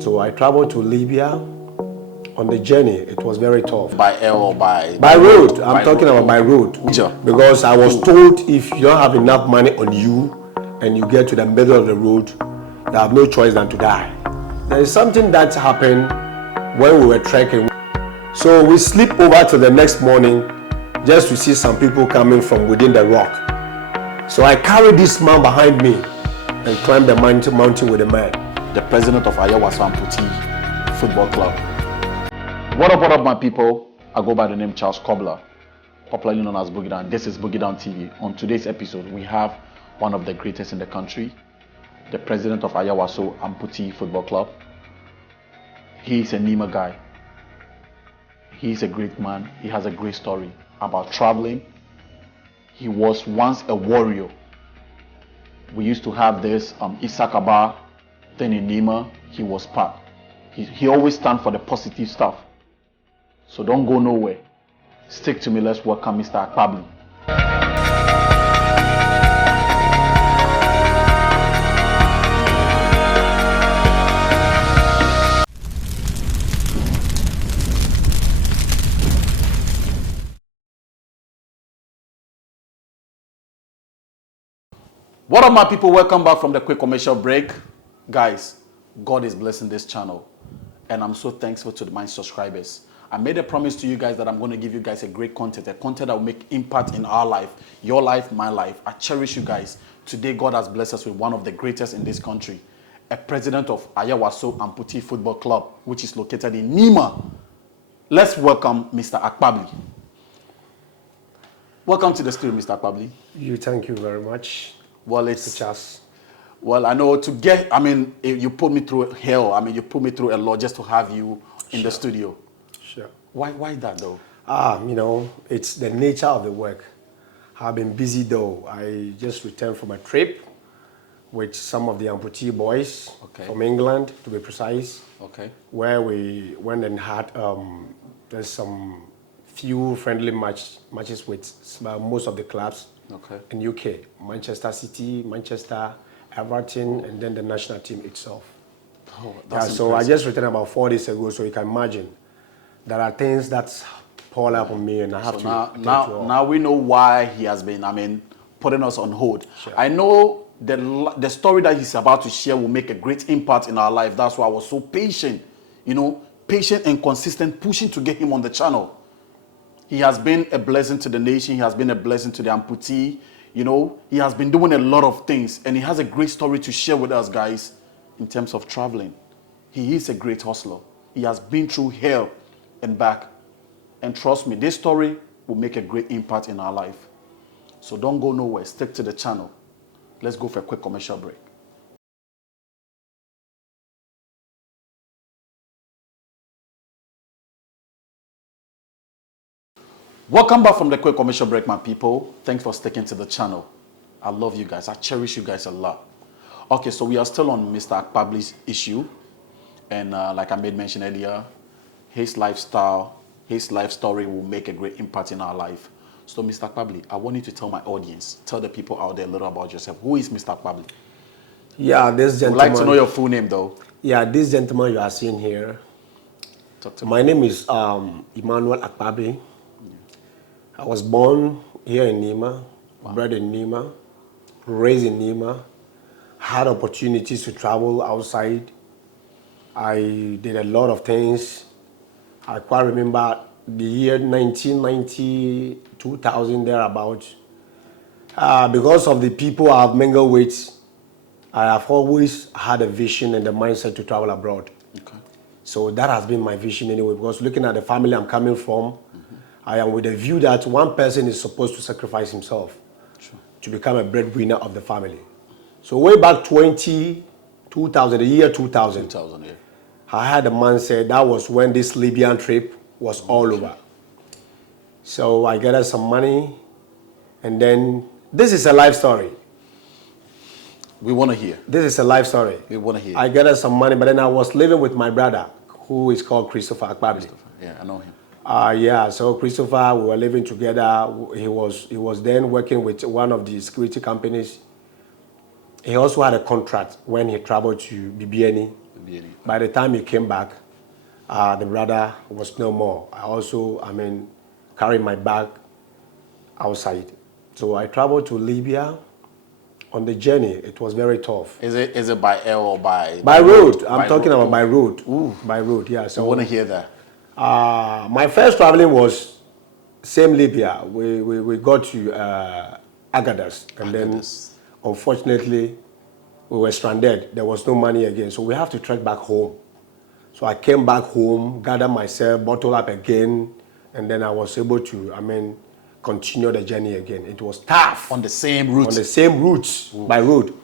So I traveled to Libya. On the journey, it was very tough. By air or by road? I'm talking about by road. Sure. Because I was told if you don't have enough money on you and you get to the middle of the road, you have no choice than to die. There is something that happened when we were trekking. So we sleep over till the next morning just to see some people coming from within the rock. So I carried this man behind me and climbed the mountain with the man. The president of Amputee Football Club. What up, my people? I go by the name Charles Cobbler, popularly known as Boogie Down. This is Boogie Down TV. On today's episode, we have one of the greatest in the country, the president of Amputee Football Club. He's a Nima guy. He's a great man. He has a great story about traveling. He was once a warrior. We used to have this Isakaba thing in Nima. He was part. He always stand for the positive stuff. So don't go nowhere. Stick to me. Let's welcome Mr. Akpabli. What up, my people? Welcome back from the quick commercial break. Guys, God is blessing this channel, and I'm so thankful to my subscribers. I made a promise to you guys that I'm going to give you guys a great content, a content that will make impact in our life, your life, my life. I cherish you guys. Today, God has blessed us with one of the greatest in this country, a president of Amputee Football Club, which is located in Nima. Let's welcome Mr. Akpabli. Welcome to the studio, Mr. Akpabli. Thank you very much. Well, it's Charles. Well, I know you put me through hell. You put me through a lot just to have you in the studio. Sure. Why that though? It's the nature of the work. I've been busy though. I just returned from a trip with some of the amputee boys from England, to be precise. Okay. Where we went and had there's some few friendly matches with most of the clubs in UK, Manchester City, Manchester, Everton, and then the national team itself. Oh, that's so I just returned about 4 days ago, so you can imagine there are things that pour up on me, and I have to. Now we know why he has been, putting us on hold. Sure. I know the story that he's about to share will make a great impact in our life. That's why I was so patient, patient and consistent, pushing to get him on the channel. He has been a blessing to the nation. He has been a blessing to the amputee. He has been doing a lot of things, and he has a great story to share with us, guys, in terms of traveling. He is a great hustler. He has been through hell and back. And trust me, this story will make a great impact in our life. So don't go nowhere. Stick to the channel. Let's go for a quick commercial break. Welcome back from the quick commercial break, my people. Thanks for sticking to the channel. I love you guys. I cherish you guys a lot. Okay, so we are still on Mr. Akpabli's issue. And like I made mention earlier, his lifestyle, his life story will make a great impact in our life. So, Mr. Akpabli, I want you to tell my audience, tell the people out there a little about yourself. Who is Mr. Akpabli? Yeah, this gentleman. I'd like to know your full name, though. Yeah, this gentleman you are seeing here. My name is Emmanuel Akpabli. I was born here in Nima, bred in Nima, raised in Nima, had opportunities to travel outside. I did a lot of things. I quite remember the year 1990, 2000, thereabouts. Because of the people I've mingled with, I have always had a vision and the mindset to travel abroad. Okay. So that has been my vision anyway, because looking at the family I'm coming from, I am with a view that one person is supposed to sacrifice himself to become a breadwinner of the family. So way back 2000, the year 2000, yeah. I had a man say that was when this Libyan trip was all over. So I gathered some money, and then this is a life story. We want to hear. This is a life story. We want to hear. I gathered some money, but then I was living with my brother, who is called Christopher Akpabli. Yeah, I know him. Yeah, so Christopher, we were living together. He was then working with one of the security companies. He also had a contract when he traveled to BBNE By the time he came back, the brother was no more. I also, carried my bag outside. So I traveled to Libya. On the journey, it was very tough. Is it by air or by road? I'm talking about by road. Ooh. By road, yeah. So I want to hear that. My first traveling was same Libya. We got to Agadas, and then unfortunately we were stranded. There was no money again, so we have to trek back home. So I came back home, gathered myself, bottled up again, and then I was able to, continue the journey again. It was tough. On the same route? On the same route, by road.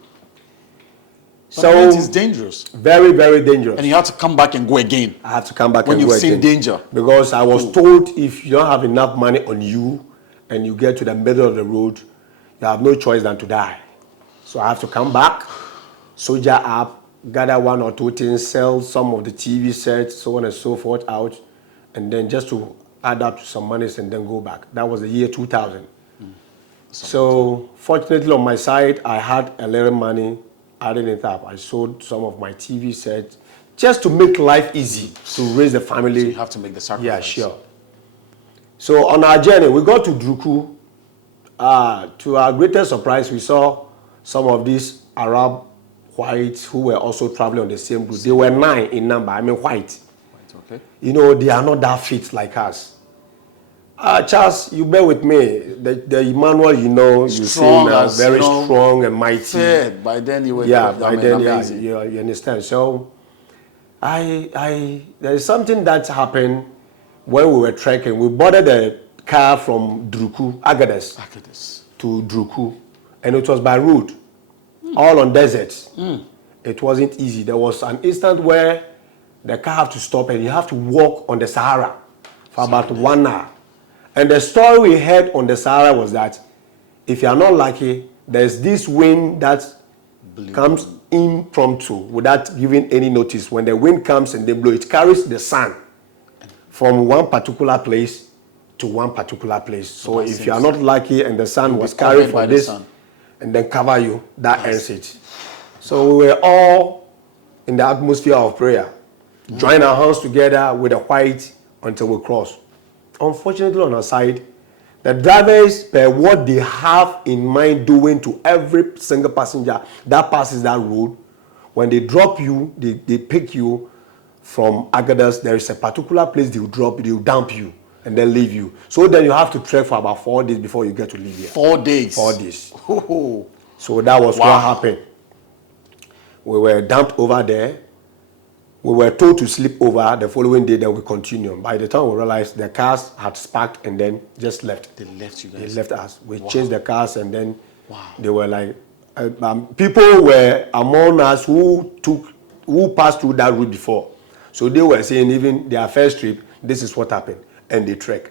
So it is dangerous. Very, very dangerous. And you have to come back and go again. I have to come back when and go again. When you've seen danger. Because I was told if you don't have enough money on you and you get to the middle of the road, you have no choice than to die. So I have to come back, soldier up, gather one or two things, sell some of the TV sets, so on and so forth out, and then just to add up to some monies and then go back. That was the year 2000. So fortunately on my side, I had a little money, adding it up. I sold some of my TV sets just to make life easy, to raise the family. So you have to make the sacrifice. Yeah, sure. So on our journey, we got to Druku. To our greatest surprise, we saw some of these Arab whites who were also traveling on the same route. They were 9 in number, white. Okay. They are not that fit like us. Charles, you bear with me. The Emmanuel, you see now, very strong and mighty. Fed. By then you were amazing. You understand. So, there is something that happened when we were trekking. We boarded a car from Druku, Agadas, to Druku, and it was by road, all on desert. It wasn't easy. There was an instant where the car have to stop and you have to walk on the Sahara for about 1 hour. And the story we heard on the Sahara was that if you are not lucky, there's this wind that comes impromptu without giving any notice. When the wind comes and they blow, it carries the sun from one particular place to one particular place. So if you are not lucky and the sun was carried from this and then cover you, that ends it. So we were all in the atmosphere of prayer. Join our hands together with the white until we cross. Unfortunately, on our side, the drivers, per what they have in mind doing to every single passenger that passes that road, when they drop you, they pick you from Agadas, there is a particular place they will drop you, they will dump you, and then leave you. So then you have to trek for about 4 days before you get to Libya. 4 days? 4 days. So that was what happened. We were dumped over there. We were told to sleep over the following day, then we continued. By the time we realized the cars had sparked and then just left. They left you guys? They left us. We changed the cars and then they were like, people were among us who passed through that route before. So they were saying even their first trip, this is what happened. And they trek.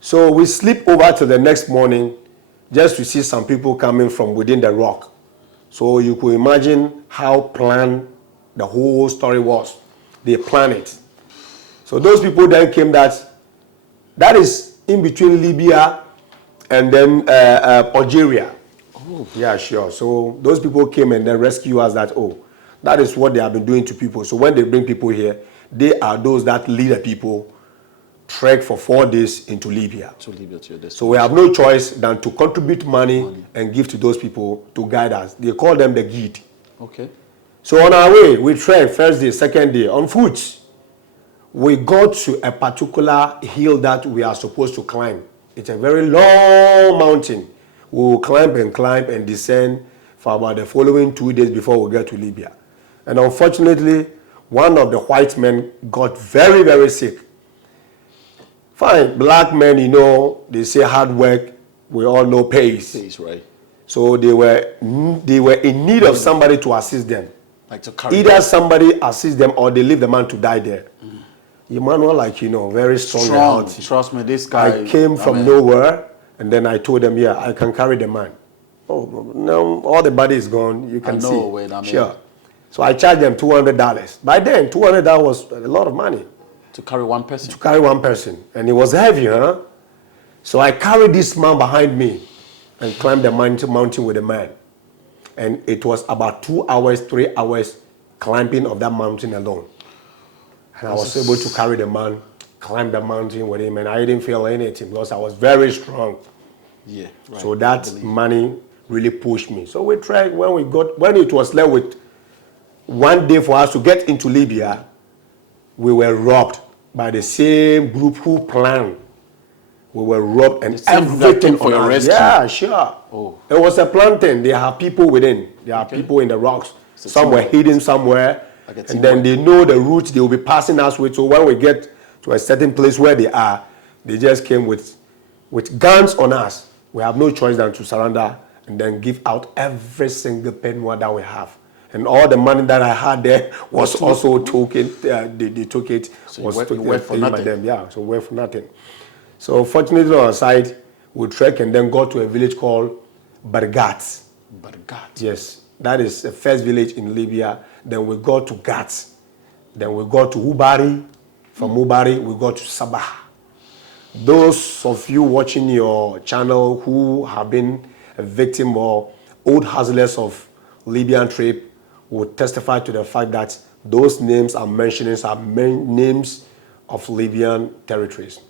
So we sleep over till the next morning just to see some people coming from within the rock. So you could imagine how planned the whole story was. They planned it. So those people then came that is in between Libya and then Algeria. Oh. Yeah, sure. So those people came and then rescued us that is what they have been doing to people. So when they bring people here, they are those that lead the people, trek for 4 days into Libya. To Libya, to your destination. So we have no choice than to contribute money and give to those people to guide us. They call them the guide. Okay. So on our way, we trekked first day, second day, on foot. We got to a particular hill that we are supposed to climb. It's a very long mountain. We will climb and descend for about the following 2 days before we get to Libya. And unfortunately, one of the white men got very, very sick. Fine, black men, they say hard work, we all know pays. Pays, right. So they were in need of somebody to assist them. Like to carry Either somebody assist them or they leave the man to die there. Emmanuel, very strong and healthy. Trust me, this guy. I came from nowhere and then I told them, I can carry the man. Oh, no, all the body is gone. You can see. Sure. So I charged them $200. By then, $200 was a lot of money. To carry one person? To carry one person. And it was heavy, huh? So I carried this man behind me and climbed the mountain with the man. And it was about 2 hours, 3 hours climbing of that mountain alone. And I was able to carry the man, climb the mountain with him, and I didn't feel anything because I was very strong. Yeah. Right. So that money really pushed me. So we tried when it was left with one day for us to get into Libya, we were robbed by the same group who planned. We were robbed and everything for your rescue. Yeah, sure. Oh. It was a plan thing. They have people within. There are people in the rocks. Some were hidden somewhere. And then they know the route they will be passing us with. So when we get to a certain place where they are, they just came with guns on us. We have no choice than to surrender and then give out every single penny that we have. And all the money that I had there was also taken. They took it. So was you went for nothing. by them. Yeah, so we went for nothing. So fortunately on our side, we trekked and then got to a village called Bargat. Bargat. Yes, that is the first village in Libya. Then we got to Gat. Then we got to Ubari. From Ubari, we got to Sabah. Those of you watching your channel who have been a victim or old hustlers of Libyan trip will testify to the fact that those names I'm mentioning are names of Libyan territories.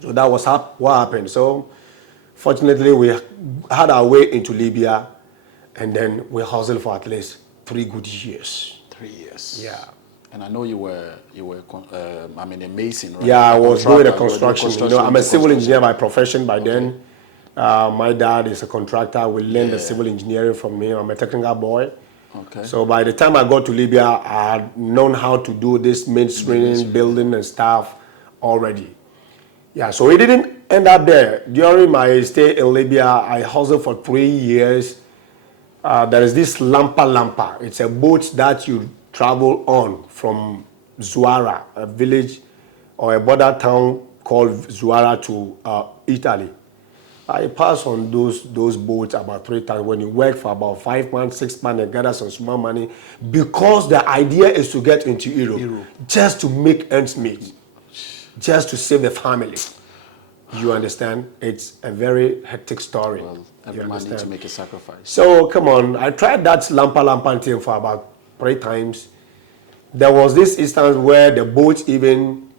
So that was what happened. So fortunately, we had our way into Libya, and then we hustled for at least 3 good years. 3 years. Yeah. And I know you were a mason, right? Yeah, I was doing the construction. construction. I'm a civil engineer by profession by then. My dad is a contractor. We learned the civil engineering from me. I'm a technical boy. Okay. So by the time I got to Libya, I had known how to do this mainstream building and stuff already. Yeah, so it didn't end up there. During my stay in Libya, I hustled for 3 years. There is this Lampa. It's a boat that you travel on from Zuara, a village or a border town called Zuara to Italy. I passed on those boats about 3 times. When you work for about 5 months, 6 months, and gather some small money, because the idea is to get into Europe. Just to make ends meet. Just to save the family. You understand? It's a very hectic story. Well, every man needs to make a sacrifice. So, come on. I tried that Lampa thing for about 3 times. There was this instance where the boat even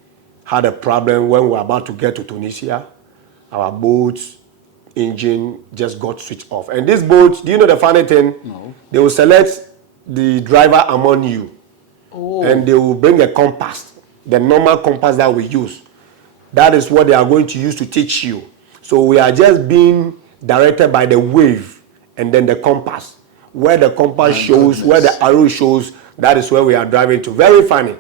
had a problem when we were about to get to Tunisia. Our boat's engine just got switched off. And this boat, do you know the funny thing? No. They will select the driver among you. Oh. And they will bring a compass. The normal compass that we use. That is what they are going to use to teach you. So we are just being directed by the wave and then the compass. Where the compass shows, where the arrow shows, that is where we are driving to. Very funny.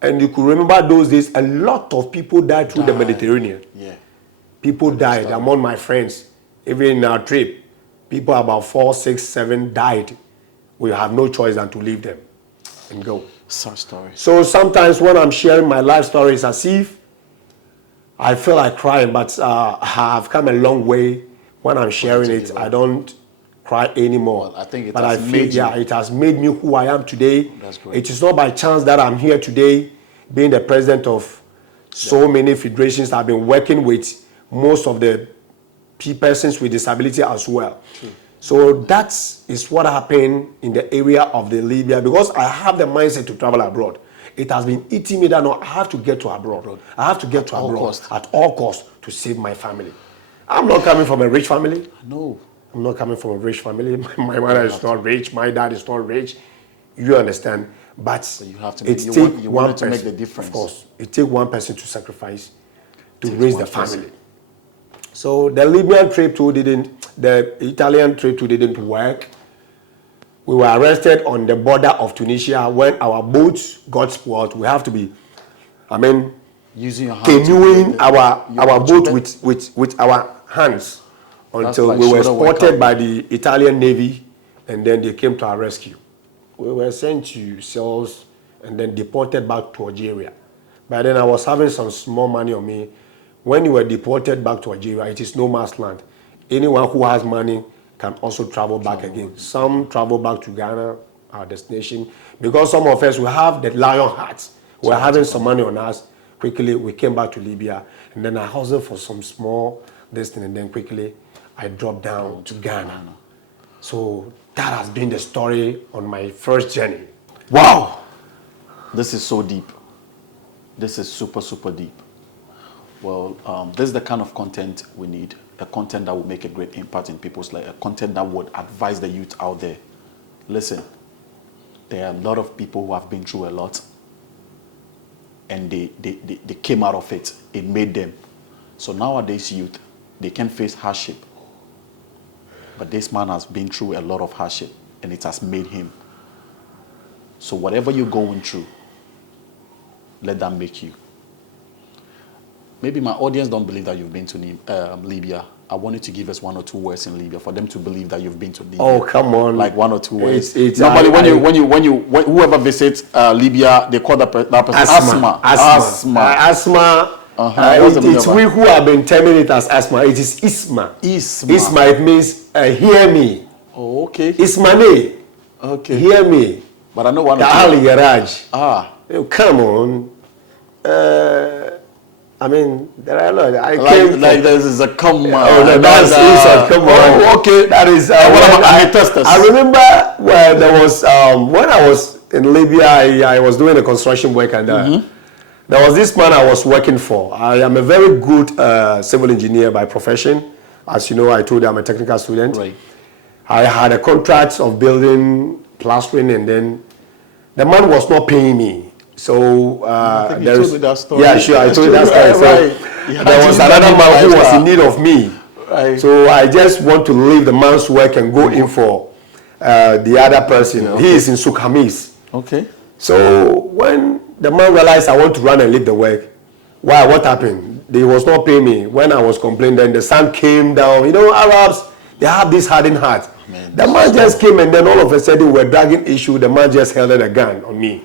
And you could remember those days, a lot of people died through the Mediterranean. Yeah. People died among my friends. Even in our trip, people about 4, 6, 7 died. We have no choice than to leave them and go. Sad story. So sometimes when I'm sharing my life stories, as if I feel like crying, but I've come a long way. When I'm sharing it, I don't cry anymore. Well, I think it has made me who I am today. That's great. It is not by chance that I'm here today, being the president of so many federations. I've been working with most of the persons with disability as well. True. So that is what happened in the area of the Libya, because I have the mindset to travel abroad. It has been eating me that no, I have to get to abroad. I have to get to abroad at all costs to save my family. I'm not coming from a rich family. No. I'm not coming from a rich family. My mother is not rich. My dad is not rich. You understand? But so you have to it takes one person to make the difference. Of course, it takes one person to sacrifice to raise the family. So the Libyan trip too the Italian trip too didn't work. We were arrested on the border of Tunisia when our boats got spoiled. We have to be, using your hands, canoeing our boat with our hands until like we were spotted by the Italian Navy, and then they came to our rescue. We were sent to cells and then deported back to Algeria. By then I was having some small money on me. When you were deported back to Algeria, it is no man's land. Anyone who has money can also travel back again. Some travel back to Ghana, our destination, because some of us, we have the lion hearts. We're having some money on us. Quickly, we came back to Libya, and then I hustled for some small distance, and then quickly, I dropped down to Ghana. So that has been the story on my first journey. Wow. This is so deep. This is super, super deep. Well, this is the kind of content we need. A content that will make a great impact in people's life. A content that would advise the youth out there. Listen, there are a lot of people who have been through a lot. And they came out of it. It made them. So nowadays youth, they can face hardship. But this man has been through a lot of hardship. And it has made him. So whatever you're going through, let that make you. Maybe my audience don't believe that you've been to Libya. I want you to give us 1 or 2 words in Libya for them to believe that you've been to Libya. Oh, come on! Like 1 or 2 words. Normally, whoever visits Libya, they call that person asthma. It's we who have been terming it as asthma. It is isma. Isma. It means hear me. Oh, okay. Ismane. Okay. Hear me. But I know one. Garage. Ah. Come on. I mean, there are a lot. This is a come on. Oh, no, that's insult. Come on. Oh, okay. That is. I remember when there was when I was in Libya, I was doing a construction work, and there was this man I was working for. I am a very good civil engineer by profession. As you know, I told you I'm a technical student. Right. I had a contract of building, plastering, and then the man was not paying me. So there is that story. Yeah, sure. I told you that story. So there was another man who was in need of me. Right. So I just want to leave the man's work and go in for the other person. Okay. He is in Sukhamis. Okay. So when the man realized I want to run and leave the work, why? What happened? They was not paying me. When I was complaining, then the sun came down. You know, Arabs, they have this hardened heart. Man, the man just came, and then all of a sudden we're dragging issue. The man just held a gun on me.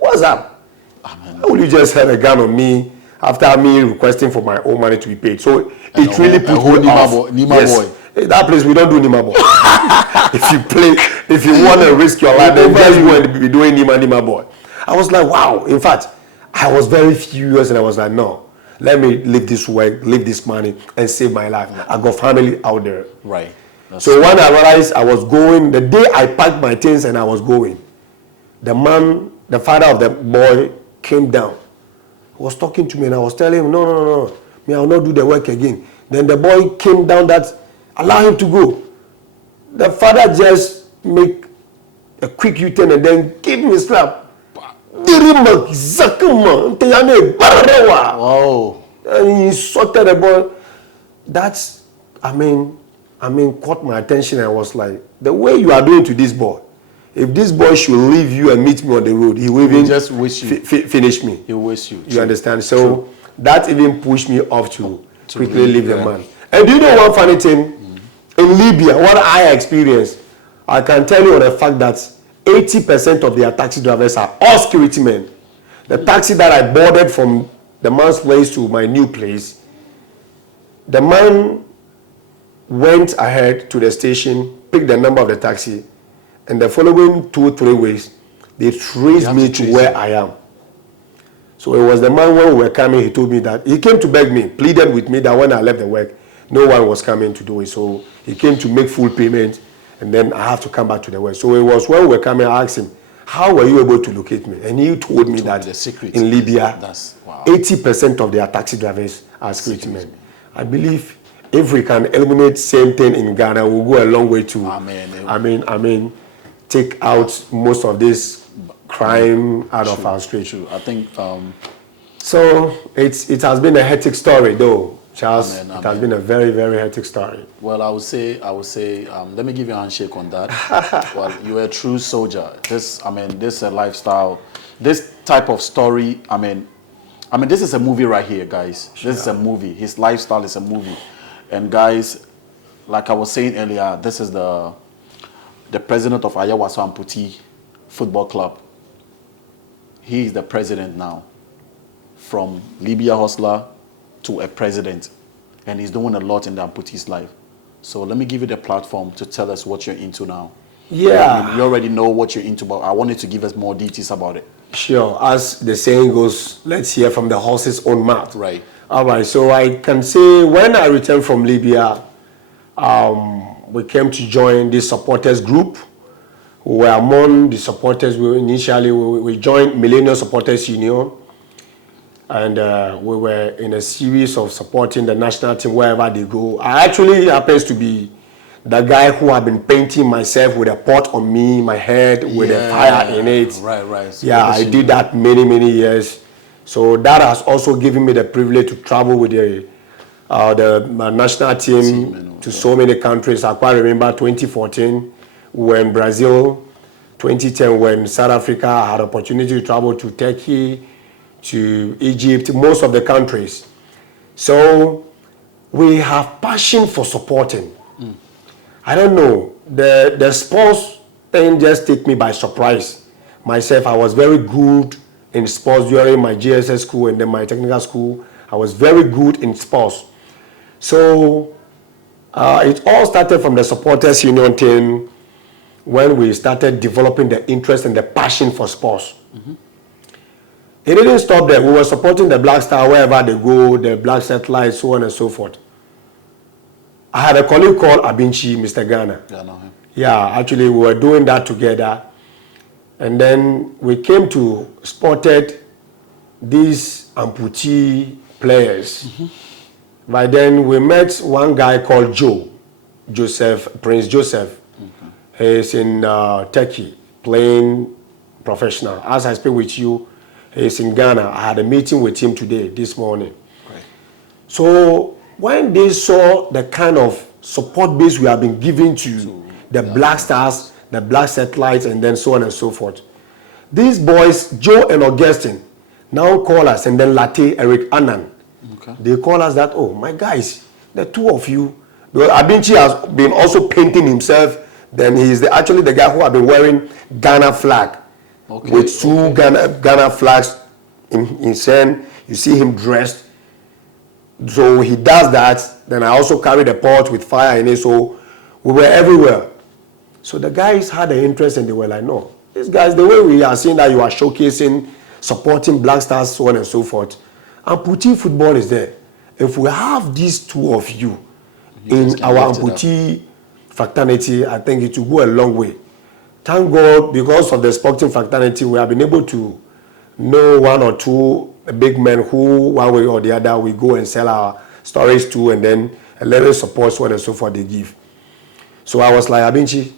What's up? How will you just have a gun on me after me requesting for my own money to be paid? So it really put me off. Nima boy. That place we don't do Nima boy. if you want to risk your life, then just go and be doing Nima boy. I was like, wow. In fact, I was very furious, and I was like, no, let me leave this work, leave this money, and save my life. I got family out there. Right. So when I realized I was going, the day I packed my things and I was going, the man, the father of the boy, came down. He was talking to me, and I was telling him, no, me, I will not do the work again. Then the boy came down, that allow him to go. The father just make a quick U-turn and then gave him a slap. Wow. And he insulted the boy. That's, caught my attention. I was like, the way you are doing to this boy, if this boy should leave you and meet me on the road, he will even just wish you finish me. He will wish you. You understand? So that even pushed me off to quickly leave the man. And do you know one funny thing? In Libya, what I experienced, I can tell you on the fact that 80% of their taxi drivers are all security men. The taxi that I boarded from the man's place to my new place, the man went ahead to the station, picked the number of the taxi, and the following 2 or 3 weeks, they traced me to where I am. So it was the man when we were coming, he told me that, he came to beg me, pleaded with me that when I left the work, no one was coming to do it. So he came to make full payment, and then I have to come back to the work. So it was when we were coming, I asked him, how were you able to locate me? And he told me that in Libya, 80% of their taxi drivers are security men. I believe if we can eliminate same thing in Ghana, we'll go a long way to, take out most of this crime out of our streets. I think. So it has been a hectic story, though, Charles. It has been a very, very hectic story. Well, I would say, let me give you a handshake on that. Well, you're a true soldier. This is a lifestyle. This type of story, this is a movie right here, guys. This is a movie. His lifestyle is a movie. And guys, like I was saying earlier, this is the president of Amputee Football Club. He is the president now. From Libya hustler to a president. And he's doing a lot in the amputee's life. So let me give you the platform to tell us what you're into now. Yeah. You already know what you're into, but I wanted to give us more details about it. Sure. As the saying goes, let's hear from the horse's own mouth. Right. All right. So I can say when I returned from Libya, we came to join this supporters group We were among the supporters. We joined Millennium Supporters Union, and we were in a series of supporting the national team wherever they go. I actually happens to be the guy who had been painting myself with a pot on me, my head, with a fire in it. Right. So yeah, I did that many years. So that has also given me the privilege to travel with the national team to so many countries. I quite remember 2014, we were in Brazil. 2010, when South Africa, I had opportunity to travel to Turkey, to Egypt, most of the countries. So we have passion for supporting. I don't know, the sports thing just take me by surprise. Myself, I was very good in sports during my GSS school and then my technical school. I was very good in sports. So it all started from the supporters union thing when we started developing the interest and the passion for sports. It didn't stop there. We were supporting the Black Star wherever they go, the Black Satellite, so on and so forth. I had a colleague called Amputee, Mr. Ghana. Yeah, I know him. Yeah, actually we were doing that together. And then we came to spotted these amputee players. By then we met one guy called Prince Joseph. He's in Turkey playing professional. As I speak with you, he's in Ghana. I had a meeting with him today, this morning. Right. So when they saw the kind of support base we have been giving to the Black Stars, the Black Satellites, and then so on and so forth, these boys, Joe and Augustine, now call us, and then Latte, Eric, Annan. Okay. They call us that, oh, my guys, the two of you. Because Amputee has been also painting himself. Then he's actually the guy who has been wearing Ghana flag. Okay. With two Ghana flags in his hand. You see him dressed. So he does that. Then I also carry the pot with fire in it. So we were everywhere. So the guys had an interest and they were like, no, these guys, the way we are seeing that you are showcasing, supporting Black Stars, so on and so forth, amputee football is there. If we have these two of you in our amputee fraternity, I think it will go a long way. Thank God, because of the sporting fraternity, we have been able to know one or two big men who, one way or the other, we go and sell our stories to, and then a little support, so on and so forth they give. So I was like, Amputee,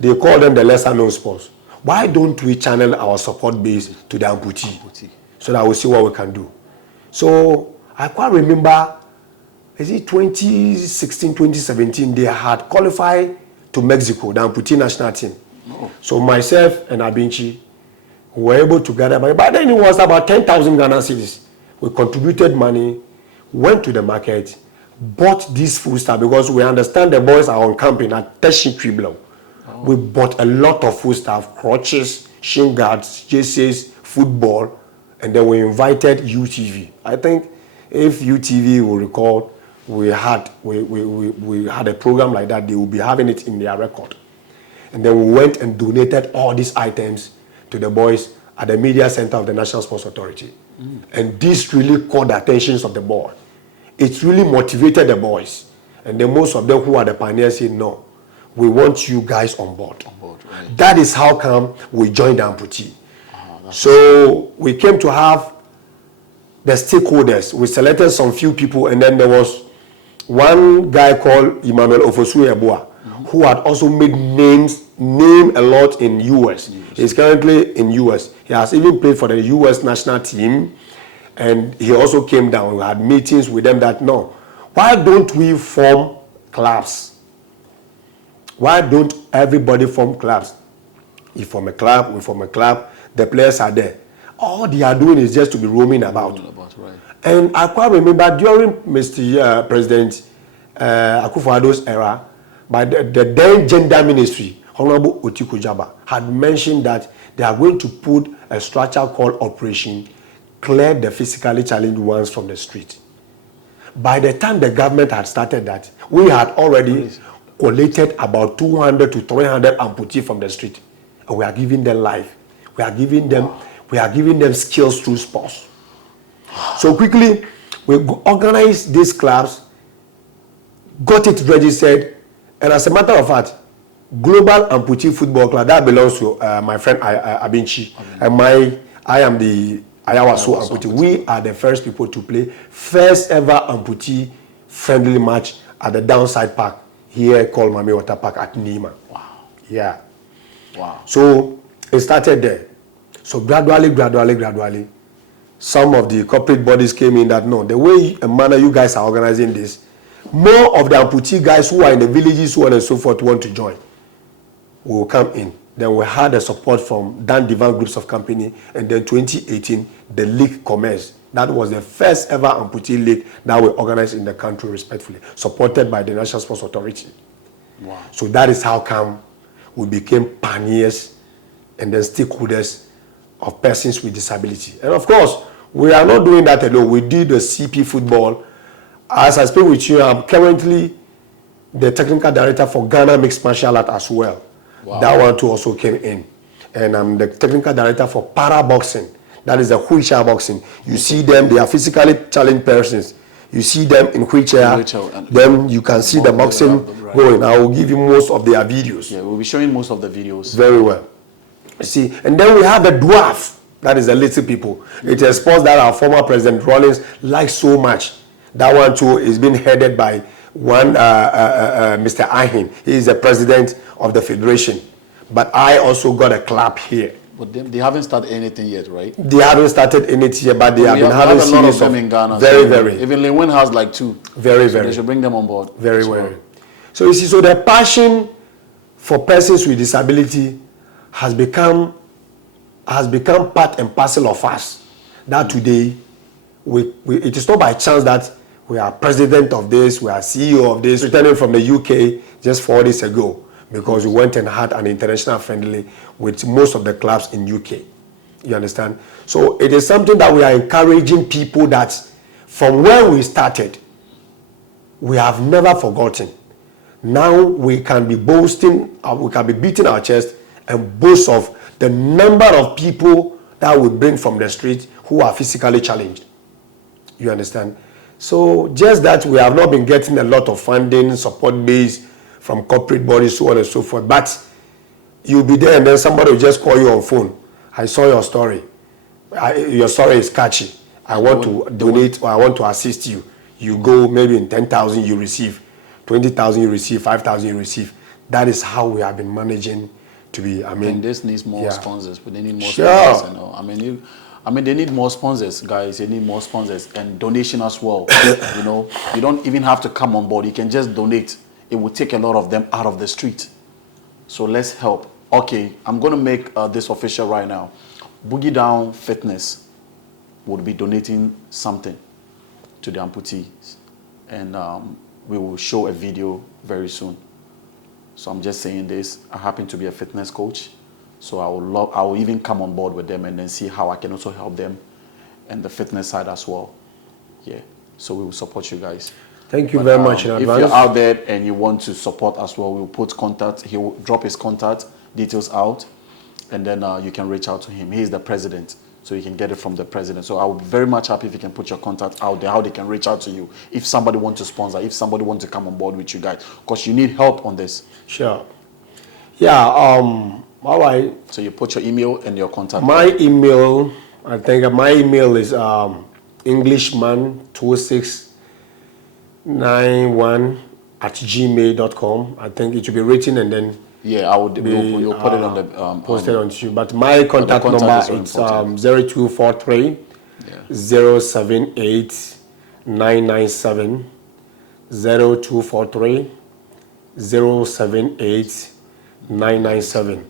they call them the lesser known sports. Why don't we channel our support base to the amputee? So that we'll see what we can do. So I quite remember, is it 2016, 2017, they had qualified to Mexico, the amputee national team. Oh. So myself and Amputee were able to gather money. But then it was about 10,000 Ghana cedis. We contributed money, went to the market, bought this food stuff because we understand the boys are on camping at Teshi Triblo. Oh. We bought a lot of food stuff, crutches, shin guards, jerseys, football, and then we invited UTV. I think if UTV will recall, we had a program like that. They will be having it in their record. And then we went and donated all these items to the boys at the media center of the National Sports Authority. And this really caught the attention of the board. It really motivated the boys. And then most of them who are the pioneers said, no, we want you guys on board. Right. That is how come we joined the amputee. So we came to have the stakeholders. We selected some few people, and then there was one guy called Emmanuel Ofosu-Ebua, who had also made name a lot in US. He's currently in US. He has even played for the US national team, and he also came down. We had meetings with them that, no, why don't we form clubs? Why don't everybody form clubs? You form a club, we form a club, the players are there. All they are doing is just to be roaming about. Right. And I quite remember during Mr. President Akufo-Addo's era, by the then gender ministry, Honorable Otiku Jaba, had mentioned that they are going to put a structure called Operation Clear the Physically Challenged Ones from the Street. By the time the government had started that, we had already collated about 200 to 300 amputees from the street. And we are giving them life. We are giving them skills through sports. So quickly, we organized these clubs, got it registered, and as a matter of fact, Global Amputee Football Club, that belongs to my friend Abinchi. And I am the Ayawaso Amputee. We are the first people to play first ever Amputee friendly match at the Downside Park here called Mami Water Park at Nima. Wow. Yeah. Wow. So it started there. So gradually, some of the corporate bodies came in that no, the way and manner you guys are organizing this, more of the amputee guys who are in the villages, so on and so forth, want to join. We will come in. Then we had the support from Dan Divan Groups of Company, and then 2018, the League Commerce. That was the first ever amputee league that we organized in the country, respectfully, supported by the National Sports Authority. Wow. So that is how come we became pioneers and then stakeholders of persons with disability. And of course, we are not doing that alone. We did the CP football. As I speak with you, I'm currently the technical director for Ghana Mixed Martial Art as well. Wow. That one too also came in. And I'm the technical director for para boxing. That is the wheelchair boxing. You see them, they are physically challenged persons. You see them in wheelchair, then you can see the boxing going. I will give you most of their videos. Yeah, we'll be showing most of the videos. Very well. You see, and then we have the dwarf. That is the little people. It is sports that our former President Rawlings likes so much. That one too is being headed by one Mr. Ahin. He is the president of the federation. But I also got a club here. But they haven't started anything yet, right? They haven't started anything yet, but they have been having a lot of them in Ghana. Very. Even Lewin has like 2. Very. They should bring them on board. Very. So you see, so the passion for persons with disability has become part and parcel of us. That today, it is not by chance that we are president of this, we are CEO of this, returning from the UK just 4 days ago, because we went and had an international friendly with most of the clubs in UK. You understand? So it is something that we are encouraging people that from where we started, we have never forgotten. Now we can be boasting, we can be beating our chest and boast of the number of people that we bring from the street who are physically challenged. You understand? So just that we have not been getting a lot of funding, support base from corporate bodies, so on and so forth. But you'll be there and then somebody will just call you on phone. I saw your story. Your story is catchy. I want to donate or I want to assist you. You go maybe in 10,000 you receive, 20,000 you receive, 5,000 you receive. That is how we have been managing to be. And this needs more sponsors, but they need more sponsors. You know? They need more sponsors, guys. They need more sponsors and donation as well. You know, you don't even have to come on board. You can just donate. It will take a lot of them out of the street. So let's help. Okay, I'm going to make this official right now. Boogie Down Fitness would be donating something to the amputees. And we will show a video very soon. So I'm just saying this. I happen to be a fitness coach. So I will even come on board with them and then see how I can also help them and the fitness side as well. Yeah. So we will support you guys. Thank you very much in advance. If you're out there and you want to support as well, we'll put contact. He will drop his contact details out, and then you can reach out to him. He is the president, so you can get it from the president. So I would be very much happy if you can put your contact out there, how they can reach out to you. If somebody wants to sponsor, if somebody wants to come on board with you guys, because you need help on this. Sure. Yeah. All right. So you put your email and your contact. My email, I think my email is englishman2691@gmail.com. I think it should be written and then you'll put it on the posted on you. But my contact number is 0243 078 997 0243 078 997.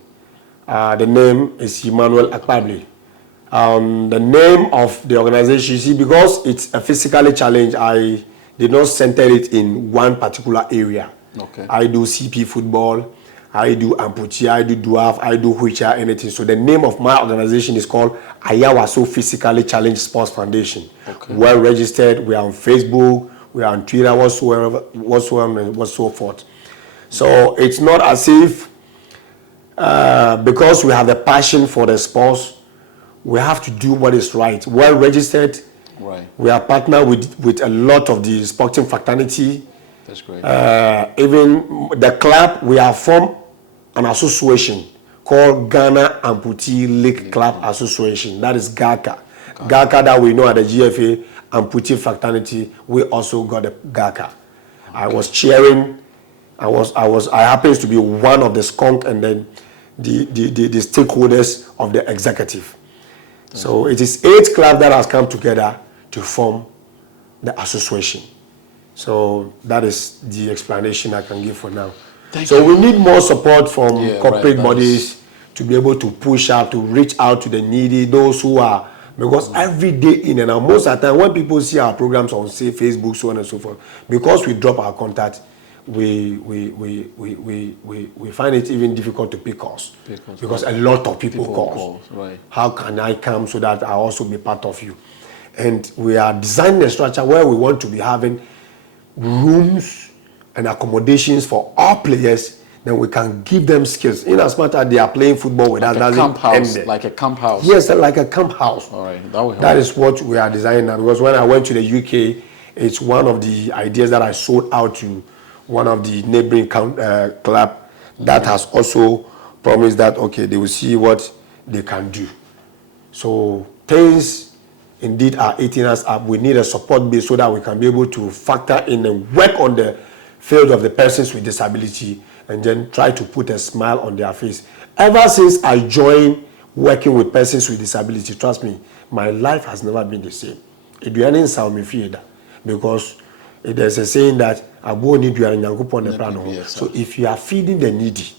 The name is Emmanuel Akpabli. The name of the organization, you see, because it's a physically challenged, I did not center it in one particular area. Okay. I do CP football, I do amputee, I do dwarf, I do wheelchair, anything. So the name of my organization is called Ayawaso Physically Challenged Sports Foundation. Okay. Well registered. We are on Facebook, we are on Twitter, whatsoever and so forth. So it's not as if because we have the passion for the sports, we have to do what is right. Well registered. Right. We are partnered with a lot of the sporting fraternity. That's great. Even the club, we are formed an association called Ghana Amputee League Club Association. That is GACA. GACA that we know at the GFA, Amputee Fraternity, we also got the GACA. Okay. I was chairing, I happens to be one of the skunk and then the stakeholders of the executive. So it is 8 clubs that has come together to form the association. So that is the explanation I can give for now. Thank you. We need more support from corporate bodies to be able to push out, to reach out to the needy, those who are, because every day in and out, most of the time when people see our programs on say Facebook, so on and so forth, because we drop our contact, we find it even difficult to pick calls because a lot of people call. Right. How can I come so that I also be part of you? And we are designing a structure where we want to be having rooms and accommodations for all players. Then we can give them skills. In as much as they are playing football with us, like a camp house. Yes, like a camp house. All right, that will help. That is what we are designing now. Because when I went to the UK, it's one of the ideas that I sold out to one of the neighboring club that has also promised that, okay, they will see what they can do. So things indeed are eating us up. We need a support base so that we can be able to factor in and work on the field of the persons with disability and then try to put a smile on their face. Ever since I joined working with persons with disability, trust me, my life has never been the same. Because there's a saying that so if you are feeding the needy,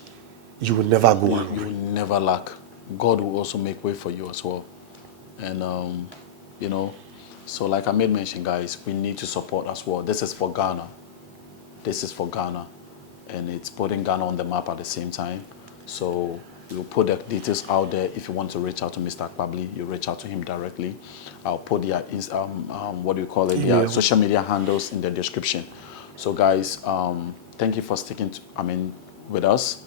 you will never go hungry. You will never lack. God will also make way for you as well. And you know, so like I made mention, guys, we need to support as well. This is for Ghana. This is for Ghana. And it's putting Ghana on the map at the same time. So we'll put the details out there. If you want to reach out to Mr. Akpabli, you reach out to him directly. I'll put their what do you call it? Their social media handles in the description. So guys, thank you for sticking with us.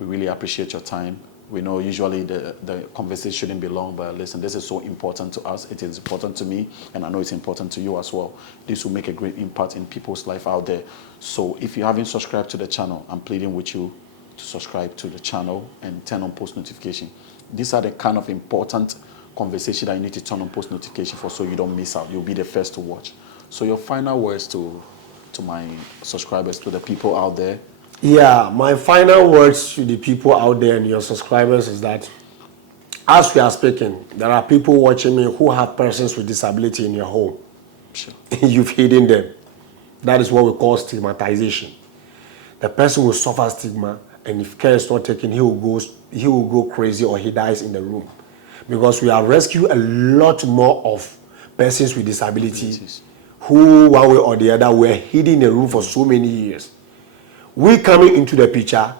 We really appreciate your time. We know usually the conversation shouldn't be long, but listen, this is so important to us. It is important to me, and I know it's important to you as well. This will make a great impact in people's life out there. So if you haven't subscribed to the channel, I'm pleading with you to subscribe to the channel and turn on post notification. These are the kind of important conversation that you need to turn on post notification for so you don't miss out. You'll be the first to watch. So your final words to my subscribers, to the people out there. Yeah, my final words to the people out there and your subscribers is that as we are speaking, there are people watching me who have persons with disability in your home. Sure. You've hidden them. That is what we call stigmatization. The person will suffer stigma, and if care is not taken, he will go crazy or he dies in the room. Because we have rescued a lot more of persons with disabilities who, one way or the other, were hidden in a room for so many years. We coming into the picture,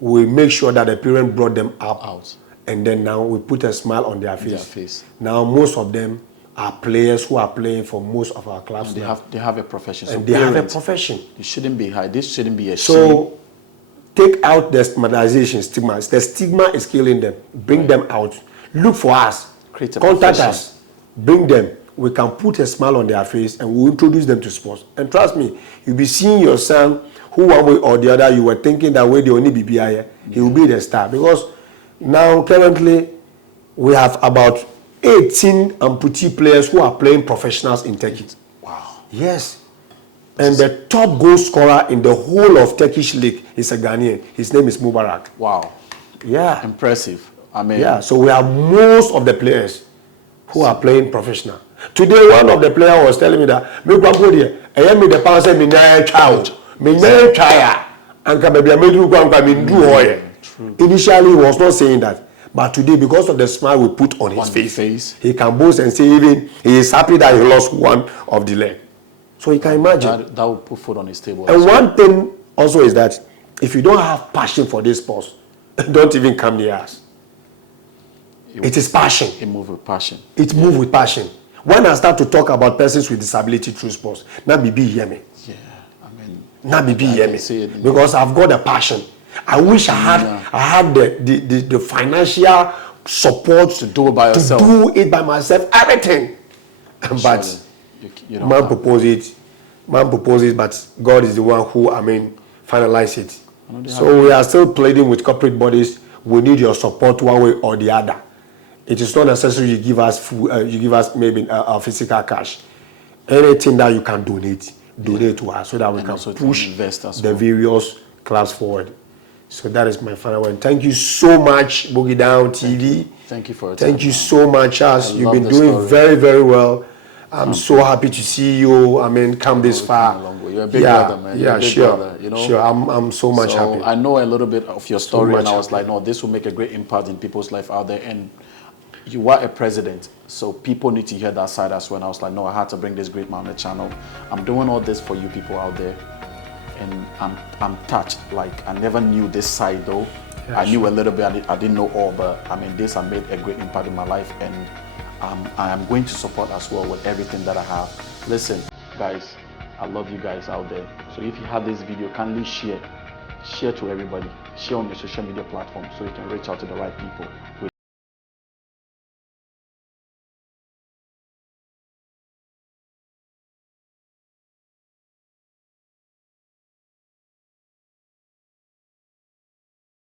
we make sure that the parent brought them out. And then now we put a smile on their face. Now most of them are players who are playing for most of our clubs. They have a profession. And they have a profession. It shouldn't be high. This shouldn't be a shame. So take out the stigmatization, stigma. The stigma is killing them. Bring them out. Look for us. Contact us. Bring them. We can put a smile on their face and we'll introduce them to sports. And trust me, you'll be seeing your son who one way or the other you were thinking that way they only be BIA, he will be the star. Because now currently we have about 18 amputee players who are playing professionals in Turkey. Wow. Yes. And the top goal scorer in the whole of Turkish league is a Ghanaian. His name is Mubarak. Wow. Yeah. Impressive. Yeah, so we have most of the players who are playing professional. Today, one of the players was telling me that, initially, he was not saying that. But today, because of the smile we put on his face, he can boast and say even he is happy that he lost one of the leg. So you can imagine. That will put food on his table. And one thing also is that if you don't have passion for this sports, don't even come near us. It is passion. It moves with passion. It moves with passion. When I start to talk about persons with disability through sports, now BB hear me. Yeah, I mean, now BB hear me because I've got a passion. I wish I had the financial support to do it by yourself. To do it by myself, everything. But you man propose it, but God is the one who finalize it. So we are still pleading with corporate bodies. We need your support one way or the other. It is not necessary you give us food, you give us maybe physical cash. Anything that you can donate to us so that we can push the various clubs forward. So that is my final one. Thank you so much, Boogie Down TV. Thank you for it. Thank you so much, Charles. You've been doing very, very well. I'm so happy to see you. I mean, come this far. You're a big brother, man. Yeah, sure. Brother, you know? Sure, I'm so much happy. I know a little bit of your story, and I was like, no, this will make a great impact in people's life out there. And you are a president, so people need to hear that side as well. And I was like, no, I had to bring this great man on the channel. I'm doing all this for you people out there, and I'm touched. Like, I never knew this side though. Yeah, I knew a little bit. I didn't know all, but I mean, this has made a great impact in my life, and I am going to support as well with everything that I have. Listen, guys, I love you guys out there. So if you have this video, kindly share to everybody. Share on your social media platforms so you can reach out to the right people. We